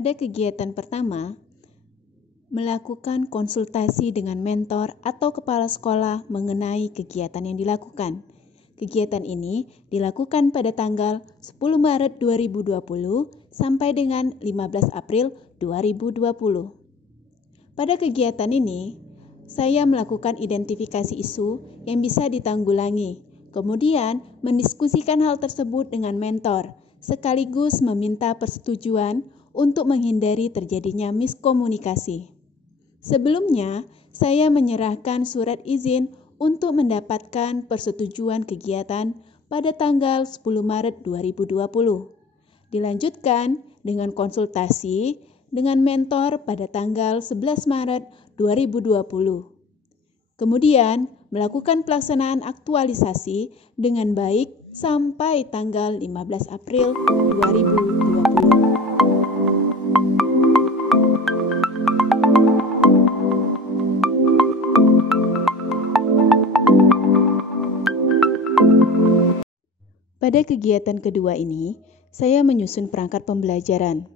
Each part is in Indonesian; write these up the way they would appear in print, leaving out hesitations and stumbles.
Pada kegiatan pertama, melakukan konsultasi dengan mentor atau kepala sekolah mengenai kegiatan yang dilakukan. Kegiatan ini dilakukan pada tanggal 10 Maret 2020 sampai dengan 15 April 2020. Pada kegiatan ini, saya melakukan identifikasi isu yang bisa ditanggulangi, kemudian mendiskusikan hal tersebut dengan mentor, sekaligus meminta persetujuan untuk menghindari terjadinya miskomunikasi. Sebelumnya, saya menyerahkan surat izin untuk mendapatkan persetujuan kegiatan pada tanggal 10 Maret 2020. Dilanjutkan dengan konsultasi dengan mentor pada tanggal 11 Maret 2020. Kemudian, melakukan pelaksanaan aktualisasi dengan baik sampai tanggal 15 April 2020. Pada kegiatan kedua ini, saya menyusun perangkat pembelajaran,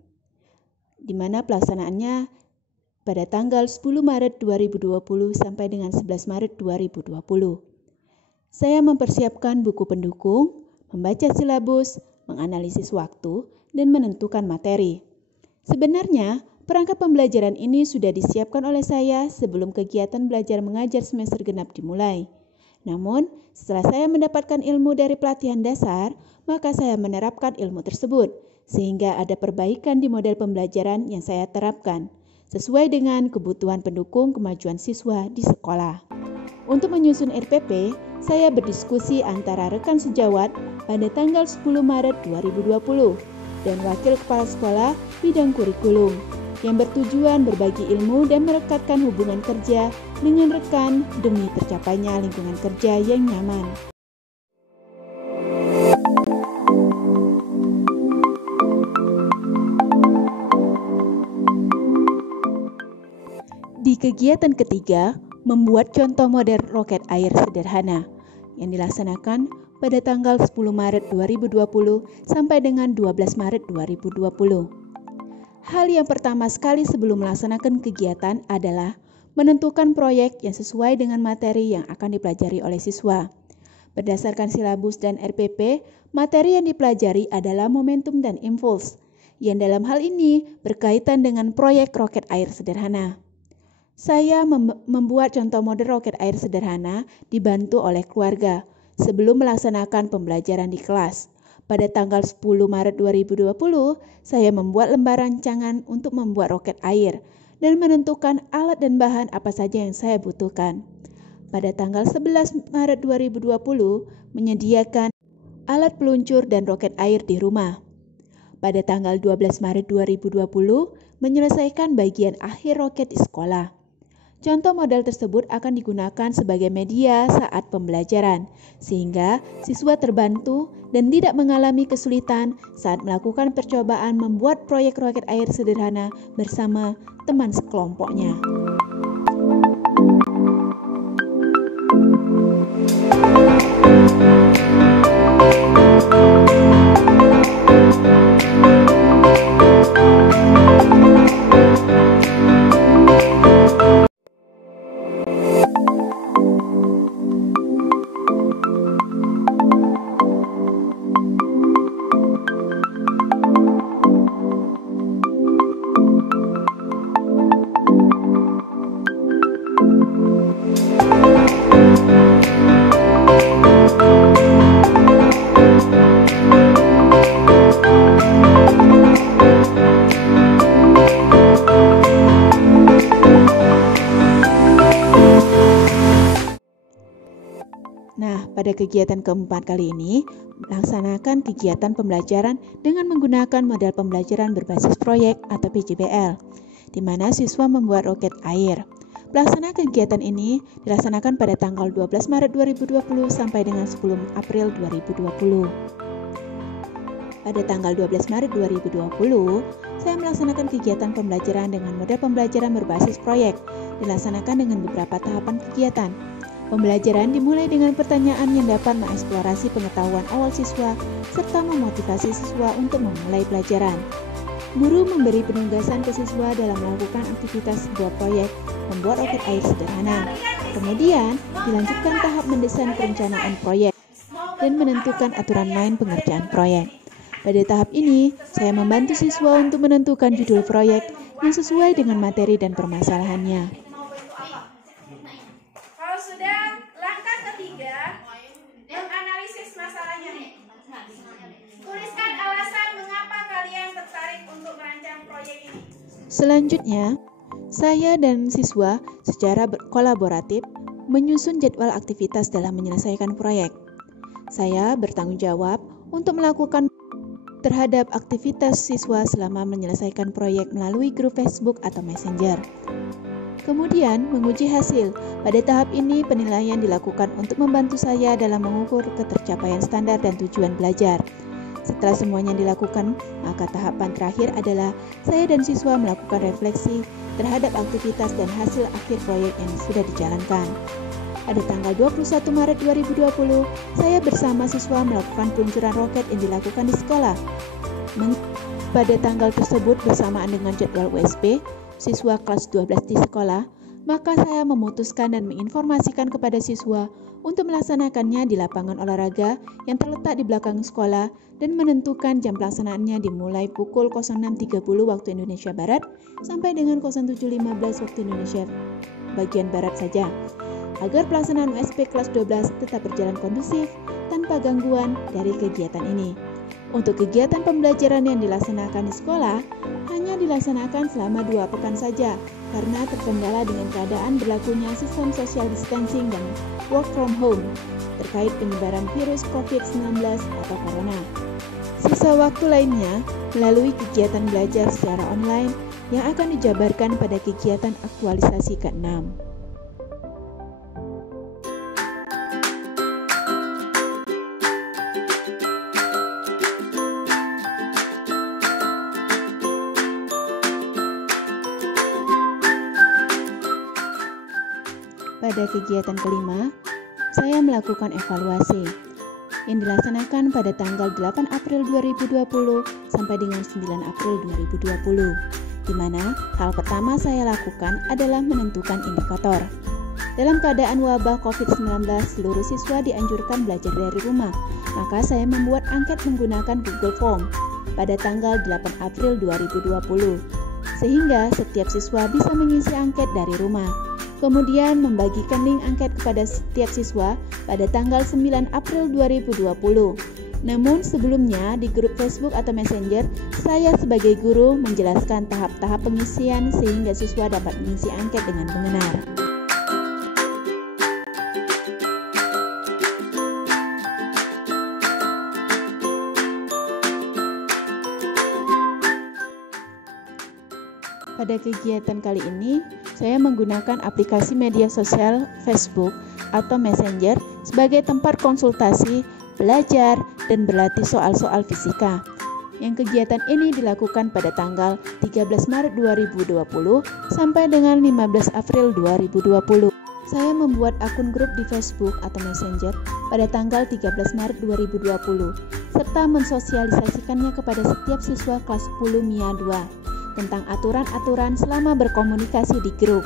di mana pelaksanaannya pada tanggal 10 Maret 2020 sampai dengan 11 Maret 2020. Saya mempersiapkan buku pendukung, membaca silabus, menganalisis waktu, dan menentukan materi. Sebenarnya, perangkat pembelajaran ini sudah disiapkan oleh saya sebelum kegiatan belajar mengajar semester genap dimulai. Namun, setelah saya mendapatkan ilmu dari pelatihan dasar, maka saya menerapkan ilmu tersebut, sehingga ada perbaikan di model pembelajaran yang saya terapkan, sesuai dengan kebutuhan pendukung kemajuan siswa di sekolah. Untuk menyusun RPP, saya berdiskusi antara rekan sejawat pada tanggal 10 Maret 2020 dan Wakil Kepala Sekolah bidang kurikulum, yang bertujuan berbagi ilmu dan merekatkan hubungan kerja dengan rekan demi tercapainya lingkungan kerja yang nyaman. Di kegiatan ketiga, membuat contoh model roket air sederhana yang dilaksanakan pada tanggal 10 Maret 2020 sampai dengan 12 Maret 2020. Hal yang pertama sekali sebelum melaksanakan kegiatan adalah menentukan proyek yang sesuai dengan materi yang akan dipelajari oleh siswa. Berdasarkan silabus dan RPP, materi yang dipelajari adalah momentum dan impuls, yang dalam hal ini berkaitan dengan proyek roket air sederhana. Saya membuat contoh model roket air sederhana dibantu oleh keluarga sebelum melaksanakan pembelajaran di kelas. Pada tanggal 10 Maret 2020, saya membuat lembar rancangan untuk membuat roket air dan menentukan alat dan bahan apa saja yang saya butuhkan. Pada tanggal 11 Maret 2020, menyediakan alat peluncur dan roket air di rumah. Pada tanggal 12 Maret 2020, menyelesaikan bagian akhir roket di sekolah. Contoh model tersebut akan digunakan sebagai media saat pembelajaran, sehingga siswa terbantu dan tidak mengalami kesulitan saat melakukan percobaan membuat proyek roket air sederhana bersama teman sekelompoknya. Pada kegiatan keempat kali ini, melaksanakan kegiatan pembelajaran dengan menggunakan model pembelajaran berbasis proyek atau PJBL, di mana siswa membuat roket air. Pelaksanaan kegiatan ini dilaksanakan pada tanggal 12 Maret 2020 sampai dengan 10 April 2020. Pada tanggal 12 Maret 2020, saya melaksanakan kegiatan pembelajaran dengan model pembelajaran berbasis proyek, dilaksanakan dengan beberapa tahapan kegiatan. Pembelajaran dimulai dengan pertanyaan yang dapat mengeksplorasi pengetahuan awal siswa serta memotivasi siswa untuk memulai pelajaran. Guru memberi penugasan ke siswa dalam melakukan aktivitas sebuah proyek membuat roket air sederhana. Kemudian, dilanjutkan tahap mendesain perencanaan proyek dan menentukan aturan main pengerjaan proyek. Pada tahap ini, saya membantu siswa untuk menentukan judul proyek yang sesuai dengan materi dan permasalahannya. Kalau sudah, langkah ketiga, menganalisis masalahnya. Tuliskan alasan mengapa kalian tertarik untuk merancang proyek ini. Selanjutnya, saya dan siswa secara kolaboratif menyusun jadwal aktivitas dalam menyelesaikan proyek. Saya bertanggung jawab untuk melakukan terhadap aktivitas siswa selama menyelesaikan proyek melalui grup Facebook atau Messenger. Kemudian, menguji hasil. Pada tahap ini, penilaian dilakukan untuk membantu saya dalam mengukur ketercapaian standar dan tujuan belajar. Setelah semuanya dilakukan, maka tahapan terakhir adalah saya dan siswa melakukan refleksi terhadap aktivitas dan hasil akhir proyek yang sudah dijalankan. Pada tanggal 21 Maret 2020, saya bersama siswa melakukan peluncuran roket yang dilakukan di sekolah. Pada tanggal tersebut bersamaan dengan jadwal USP, siswa kelas 12 di sekolah, maka saya memutuskan dan menginformasikan kepada siswa untuk melaksanakannya di lapangan olahraga yang terletak di belakang sekolah dan menentukan jam pelaksanaannya dimulai pukul 06.30 waktu Indonesia Barat sampai dengan 07.15 waktu Indonesia bagian Barat saja, agar pelaksanaan USP kelas 12 tetap berjalan kondusif tanpa gangguan dari kegiatan ini. Untuk kegiatan pembelajaran yang dilaksanakan di sekolah hanya dilaksanakan selama 2 pekan saja karena terkendala dengan keadaan berlakunya sistem social distancing dan work from home terkait penyebaran virus COVID-19 atau corona. Sisa waktu lainnya melalui kegiatan belajar secara online yang akan dijabarkan pada kegiatan aktualisasi ke-6. Pada kegiatan kelima, saya melakukan evaluasi yang dilaksanakan pada tanggal 8 April 2020 sampai dengan 9 April 2020, di mana hal pertama saya lakukan adalah menentukan indikator. Dalam keadaan wabah COVID-19, seluruh siswa dianjurkan belajar dari rumah, maka saya membuat angket menggunakan Google Form pada tanggal 8 April 2020, sehingga setiap siswa bisa mengisi angket dari rumah. Kemudian membagikan link angket kepada setiap siswa pada tanggal 9 April 2020. Namun sebelumnya di grup Facebook atau Messenger, saya sebagai guru menjelaskan tahap-tahap pengisian sehingga siswa dapat mengisi angket dengan benar. Pada kegiatan kali ini, saya menggunakan aplikasi media sosial Facebook atau Messenger sebagai tempat konsultasi, belajar, dan berlatih soal-soal fisika. Yang kegiatan ini dilakukan pada tanggal 13 Maret 2020 sampai dengan 15 April 2020. Saya membuat akun grup di Facebook atau Messenger pada tanggal 13 Maret 2020, serta mensosialisasikannya kepada setiap siswa kelas 10 MIA 2. Tentang aturan-aturan selama berkomunikasi di grup.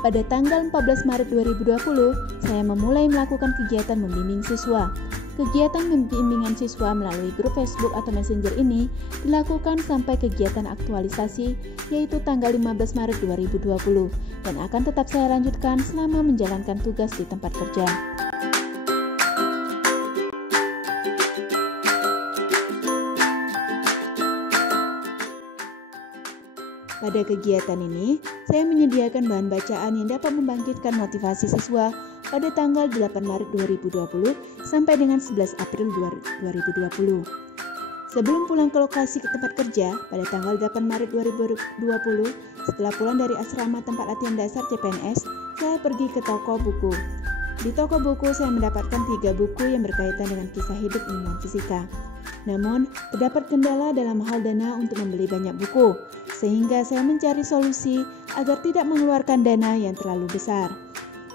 Pada tanggal 14 Maret 2020, saya memulai melakukan kegiatan membimbing siswa. Kegiatan pembimbingan siswa melalui grup Facebook atau Messenger ini dilakukan sampai kegiatan aktualisasi, yaitu tanggal 15 Maret 2020, dan akan tetap saya lanjutkan selama menjalankan tugas di tempat kerja. Pada kegiatan ini, saya menyediakan bahan bacaan yang dapat membangkitkan motivasi siswa pada tanggal 8 Maret 2020 sampai dengan 11 April 2020. Sebelum pulang ke lokasi ke tempat kerja pada tanggal 8 Maret 2020, setelah pulang dari asrama tempat latihan dasar CPNS, saya pergi ke toko buku. Di toko buku saya mendapatkan 3 buku yang berkaitan dengan kisah hidup ilmuwan fisika. Namun, terdapat kendala dalam hal dana untuk membeli banyak buku, sehingga saya mencari solusi agar tidak mengeluarkan dana yang terlalu besar.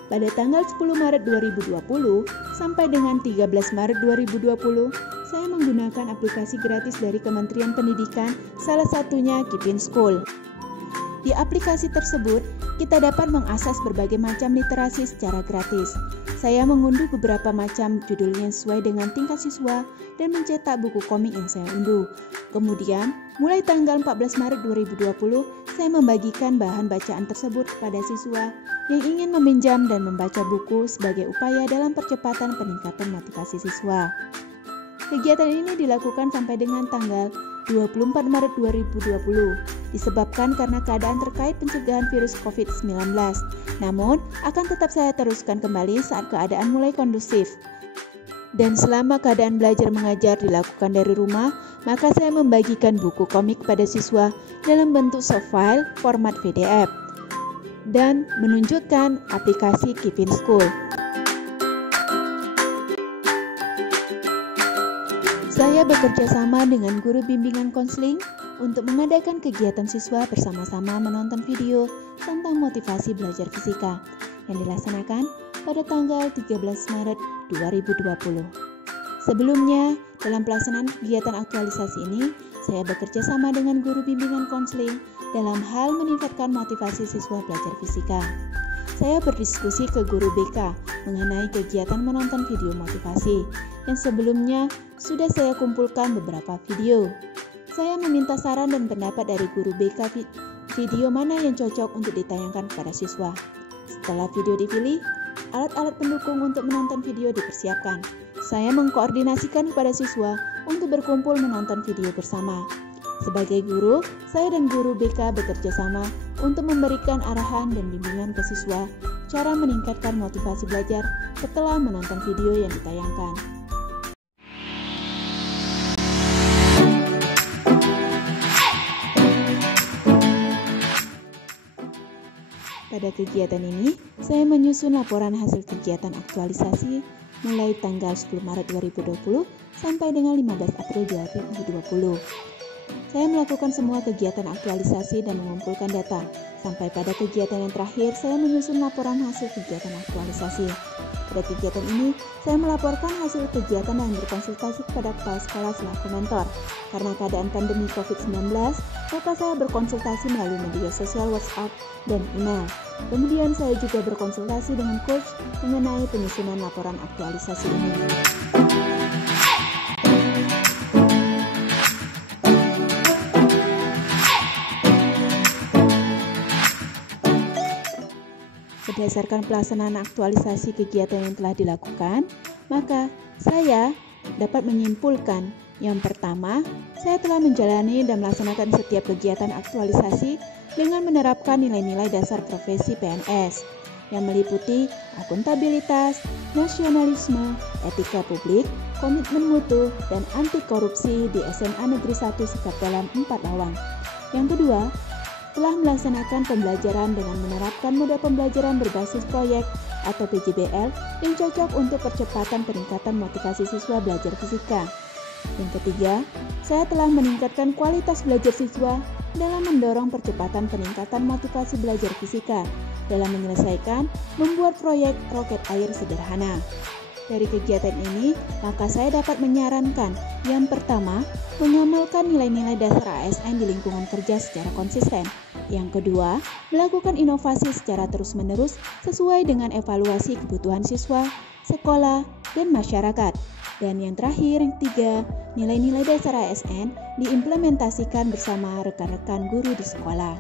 Pada tanggal 10 Maret 2020 sampai dengan 13 Maret 2020, saya menggunakan aplikasi gratis dari Kementerian Pendidikan, salah satunya Kipin School. Di aplikasi tersebut, kita dapat mengakses berbagai macam literasi secara gratis. Saya mengunduh beberapa macam judul yang sesuai dengan tingkat siswa dan mencetak buku komik yang saya unduh. Kemudian, mulai tanggal 14 Maret 2020, saya membagikan bahan bacaan tersebut kepada siswa yang ingin meminjam dan membaca buku sebagai upaya dalam percepatan peningkatan motivasi siswa. Kegiatan ini dilakukan sampai dengan tanggal 24 Maret 2020, disebabkan karena keadaan terkait pencegahan virus COVID-19. Namun, akan tetap saya teruskan kembali saat keadaan mulai kondusif. Dan selama keadaan belajar mengajar dilakukan dari rumah, maka saya membagikan buku komik pada siswa dalam bentuk soft file format PDF dan menunjukkan aplikasi Kipin School. Saya bekerja sama dengan guru bimbingan konseling untuk mengadakan kegiatan siswa bersama-sama menonton video tentang motivasi belajar fisika yang dilaksanakan pada tanggal 13 Maret 2020. Sebelumnya, dalam pelaksanaan kegiatan aktualisasi ini, saya bekerja sama dengan guru bimbingan konseling dalam hal meningkatkan motivasi siswa belajar fisika. Saya berdiskusi ke guru BK mengenai kegiatan menonton video motivasi yang sebelumnya sudah saya kumpulkan beberapa video. Saya meminta saran dan pendapat dari guru BK video mana yang cocok untuk ditayangkan kepada siswa. Setelah video dipilih, alat-alat pendukung untuk menonton video dipersiapkan. Saya mengkoordinasikan kepada siswa untuk berkumpul menonton video bersama. Sebagai guru, saya dan guru BK bekerja sama untuk memberikan arahan dan bimbingan ke siswa cara meningkatkan motivasi belajar setelah menonton video yang ditayangkan. Pada kegiatan ini, saya menyusun laporan hasil kegiatan aktualisasi mulai tanggal 10 Maret 2020 sampai dengan 15 April 2020. Saya melakukan semua kegiatan aktualisasi dan mengumpulkan data. Sampai pada kegiatan yang terakhir, saya menyusun laporan hasil kegiatan aktualisasi. Pada kegiatan ini, saya melaporkan hasil kegiatan dan berkonsultasi kepada kepala sekolah selaku mentor. Karena keadaan pandemi COVID-19, maka saya berkonsultasi melalui media sosial WhatsApp dan email. Kemudian saya juga berkonsultasi dengan coach mengenai penyusunan laporan aktualisasi ini. Berdasarkan pelaksanaan aktualisasi kegiatan yang telah dilakukan, maka saya dapat menyimpulkan yang pertama, saya telah menjalani dan melaksanakan setiap kegiatan aktualisasi dengan menerapkan nilai-nilai dasar profesi PNS yang meliputi akuntabilitas, nasionalisme, etika publik, komitmen mutu, dan anti korupsi di SMA Negeri 1 Sekap Dalam 4 Lawang. Yang kedua, telah melaksanakan pembelajaran dengan menerapkan model pembelajaran berbasis proyek atau PJBL yang cocok untuk percepatan peningkatan motivasi siswa belajar fisika. Yang ketiga, saya telah meningkatkan kualitas belajar siswa dalam mendorong percepatan peningkatan motivasi belajar fisika dalam menyelesaikan membuat proyek roket air sederhana. Dari kegiatan ini, maka saya dapat menyarankan yang pertama, mengamalkan nilai-nilai dasar ASN di lingkungan kerja secara konsisten. Yang kedua, melakukan inovasi secara terus-menerus sesuai dengan evaluasi kebutuhan siswa, sekolah, dan masyarakat. Dan yang terakhir, yang ketiga, nilai-nilai dasar ASN diimplementasikan bersama rekan-rekan guru di sekolah.